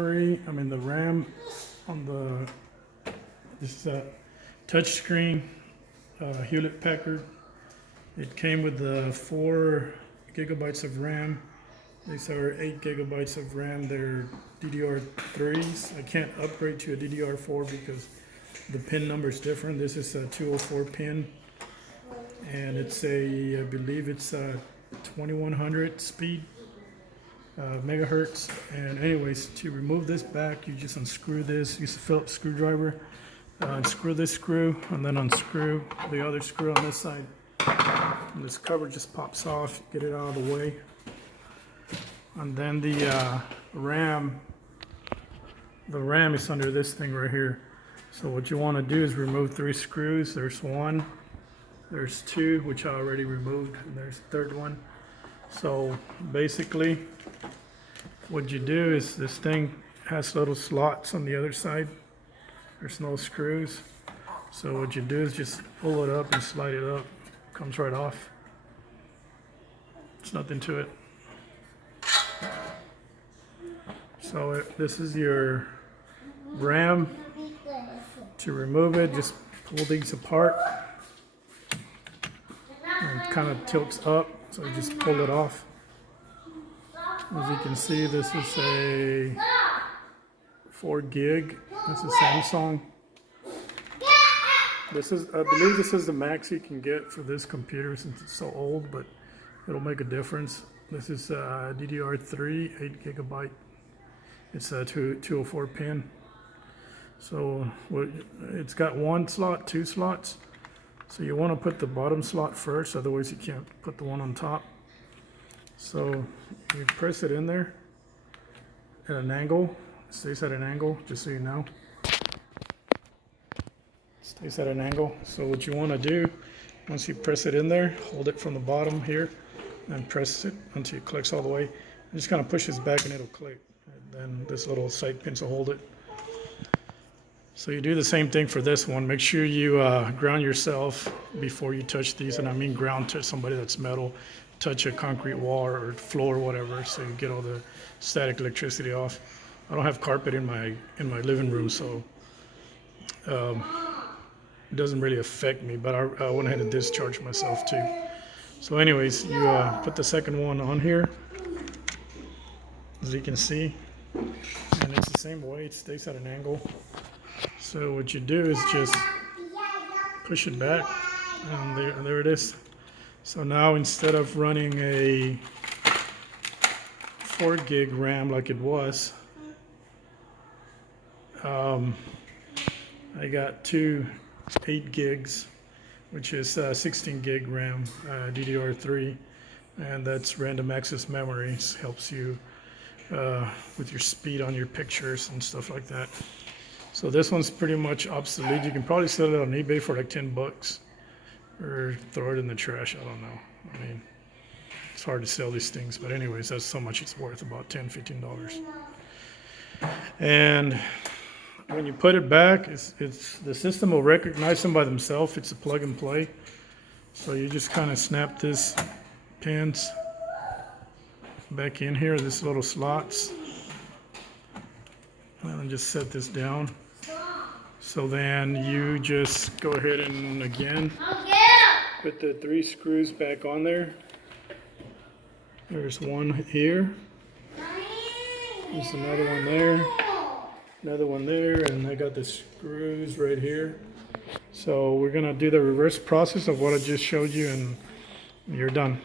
The RAM on this touch screen Hewlett Packard. It came with the 4 gigabytes of RAM. These are 8 gigabytes of RAM. They're DDR3s. I can't upgrade to a DDR4 because the pin number is different. This is a 204 pin, and I believe it's a 2100 speed. Megahertz. And anyways, to remove this back, you just unscrew this, use a Phillips screwdriver, unscrew this screw, and then unscrew the other screw on this side. And this cover just pops off, get it out of the way. And then the RAM is under this thing right here. So what you want to do is remove 3 screws. There's 1, there's 2, which I already removed, and there's the 3rd one. So basically, what you do is this thing has little slots on the other side. There's no screws. So what you do is just pull it up and slide it up. Comes right off. There's nothing to it. So this is your RAM. To remove it, just pull these apart. And it kind of tilts up, so you just pull it off. As you can see, this is a 4 gig. This is Samsung. I believe this is the max you can get for this computer since it's so old, but it'll make a difference. This is DDR3, 8 gigabyte. It's a 204 pin. So it's got 1 slot, 2 slots. So you want to put the bottom slot first, otherwise you can't put the one on top. So you press it in there at an angle. It stays at an angle, just so you know. It stays at an angle. So what you want to do, once you press it in there, hold it from the bottom here and press it until it clicks all the way. And just kind of push this back and it'll click. And then this little side pin will hold it. So you do the same thing for this one. Make sure you ground yourself before you touch these, and I mean ground to somebody that's metal. Touch a concrete wall or floor or whatever, so you get all the static electricity off. I don't have carpet in my living room, so it doesn't really affect me, but I went ahead and discharged myself too. So anyways, you put the second one on here, as you can see, and it's the same way. It stays at an angle. So what you do is just push it back, and there it is. So now instead of running a 4 gig RAM like it was, I got 2 8 gigs, which is 16 gig RAM, DDR3, and that's random access memory. It helps you with your speed on your pictures and stuff like that. So this one's pretty much obsolete. You can probably sell it on eBay for like $10 or throw it in the trash. I don't know. I mean, it's hard to sell these things, but anyways, that's how much it's worth, about $10, $15. And when you put it back, the system will recognize them by themselves. It's a plug and play. So you just kind of snap this pins back in here, this little slots, and then just set this down. So then you just go ahead and again put the 3 screws back on there. There's one here. There's another one there. Another one there, and I got the screws right here. So we're gonna do the reverse process of what I just showed you, and you're done.